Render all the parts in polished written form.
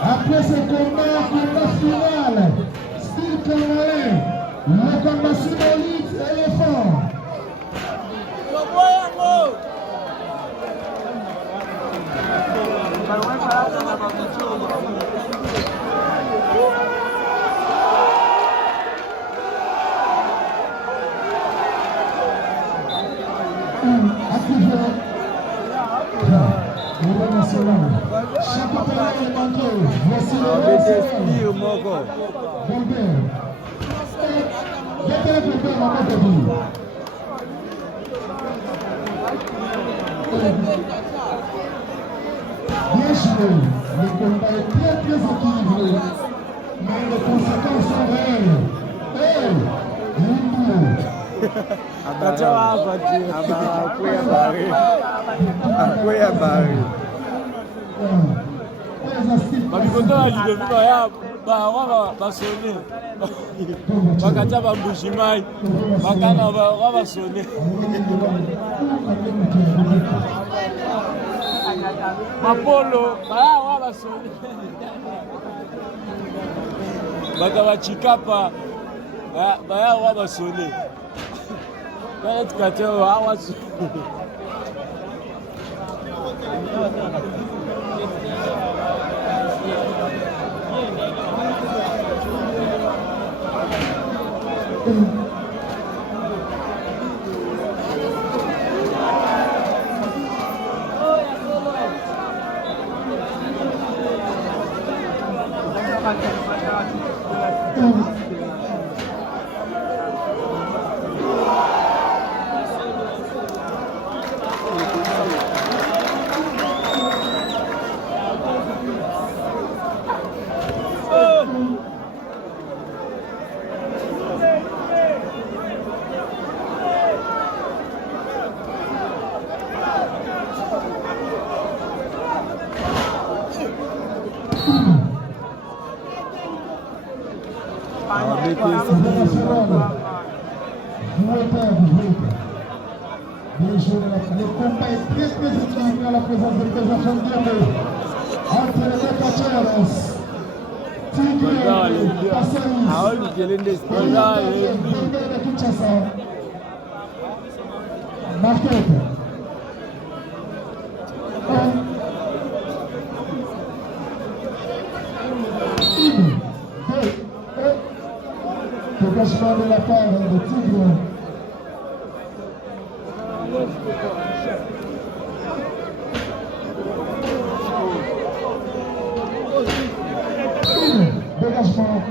Après ce combat final, style congolais, le combat symbolique éléphant. Bien joué, le combat est très équilibré, mais les conséquences sont réelles. Hey, Babikoto alidevi baya basone bakatia bambushimai bakana baya basone mapolo baya basone baka bachikapa baya basone baya tukatia baya basone. Le combat est très équilibré à la présence de Président Diomé. Entre les deux catcheurs, Tigre, Passaïs, de Kinshasa, Marquette. Dégagement de la part de Tigre. Dégagement.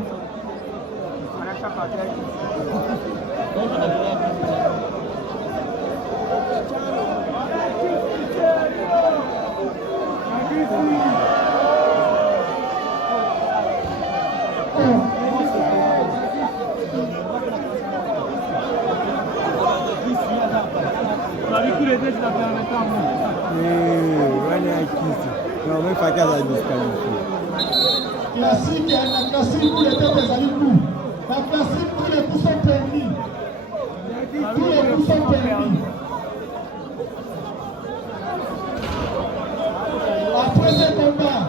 Classique, la classique où les têtes des aliments. La classique, tous les coups sont permis. Tous les coups sont permis. Après ce combat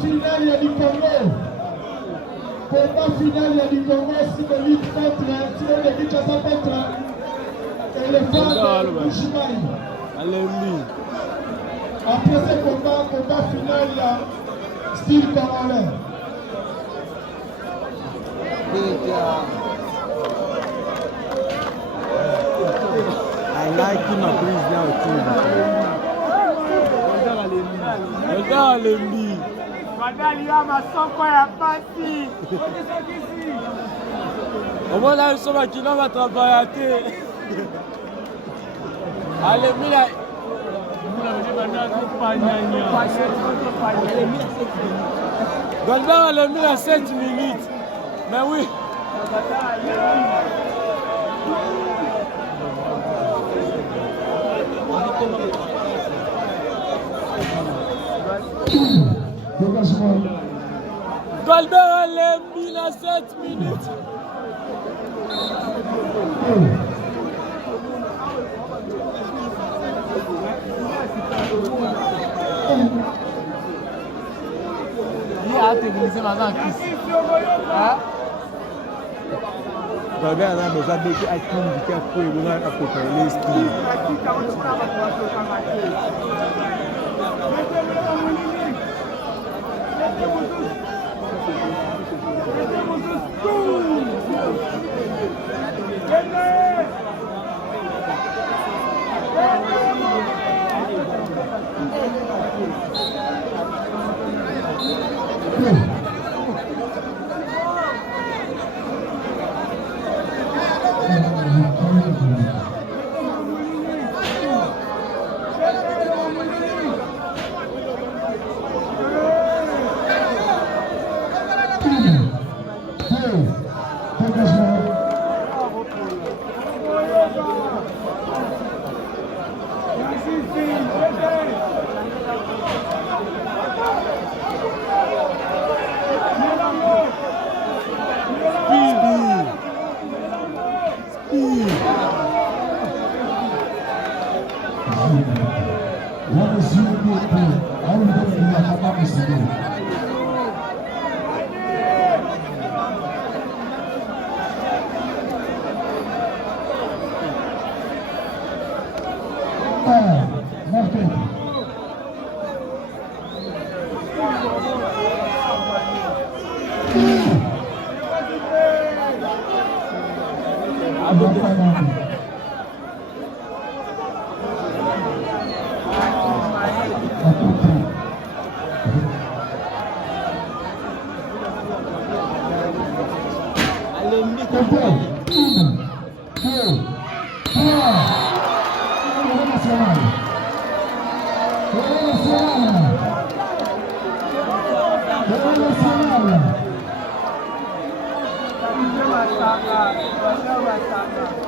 final, il y a du Congo. Combat final, il y a du Congo, si le 8 contre, si le Kinshasa contre éléphant de Bushimai. Après ce combat final, il y a style congolais. I like him a breeze now too. Comment là ils sont qui va travailler. Allez, Mila. Golbert a mis à 7 minutes. Mais oui. Golbert a mis à 7 minutes. stabiliser maintenant kisi. Gaga na besoin de qui a qui qui a fait besoin à préparer les skis. Vai